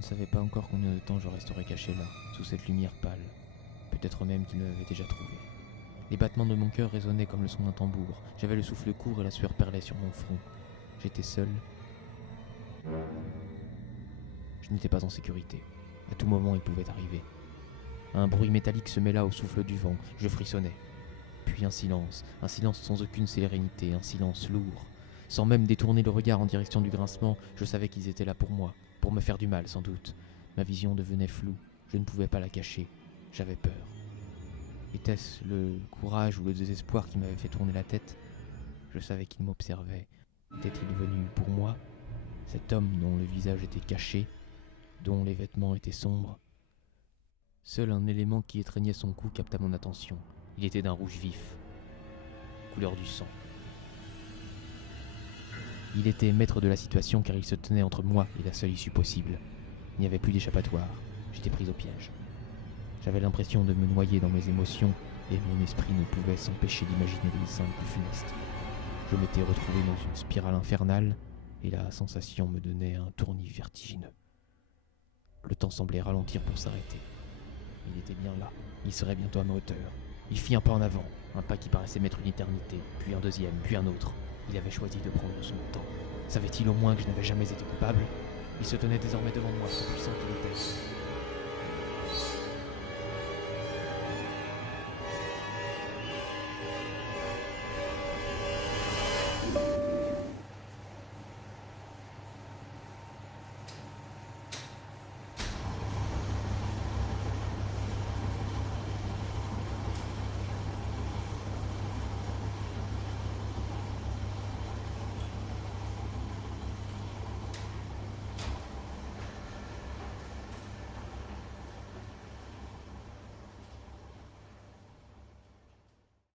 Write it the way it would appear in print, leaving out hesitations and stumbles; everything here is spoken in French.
ne savais pas encore combien de temps je resterais caché là, sous cette lumière pâle. Peut-être même qu'il m'avait déjà trouvé. Les battements de mon cœur résonnaient comme le son d'un tambour. J'avais le souffle court et la sueur perlait sur mon front. J'étais seul. Je n'étais pas en sécurité. À tout moment, il pouvait arriver. Un bruit métallique se mêla au souffle du vent. Je frissonnais. Puis un silence sans aucune sérénité, un silence lourd. Sans même détourner le regard en direction du grincement, je savais qu'ils étaient là pour moi, pour me faire du mal sans doute. Ma vision devenait floue, je ne pouvais pas la cacher. J'avais peur. Était-ce le courage ou le désespoir qui m'avait fait tourner la tête? Je savais qu'il m'observait. Était-il venu pour moi? Cet homme dont le visage était caché, dont les vêtements étaient sombres. Seul un élément qui étreignait son cou capta mon attention. Il était d'un rouge vif, couleur du sang. Il était maître de la situation car il se tenait entre moi et la seule issue possible. Il n'y avait plus d'échappatoire, j'étais pris au piège. J'avais l'impression de me noyer dans mes émotions et mon esprit ne pouvait s'empêcher d'imaginer des scènes plus funestes. Je m'étais retrouvé dans une spirale infernale et la sensation me donnait un tournis vertigineux. Le temps semblait ralentir pour s'arrêter. Il était bien là, il serait bientôt à ma hauteur. Il fit un pas en avant, un pas qui paraissait mettre une éternité, puis un deuxième, puis un autre. Il avait choisi de prendre son temps. Savait-il au moins que je n'avais jamais été coupable? Il se tenait désormais devant moi, tout puissant qu'il était.